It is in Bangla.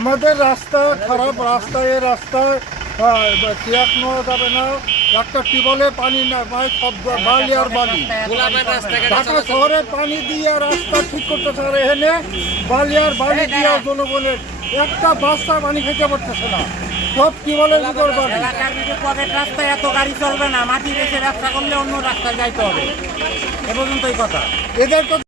আমাদের রাস্তা খারাপ রাস্তা এ রাস্তায় যাবে না একটা টিউবওয়েলের পানি বালি আর বালি ঢাকা শহরের পানি দিয়ে রাস্তা ঠিক করতে পারে এনে বালি আর বালি দিয়ে জনবলের একটা বাস্তা পানি খেতে পারতেছে না এদের কথা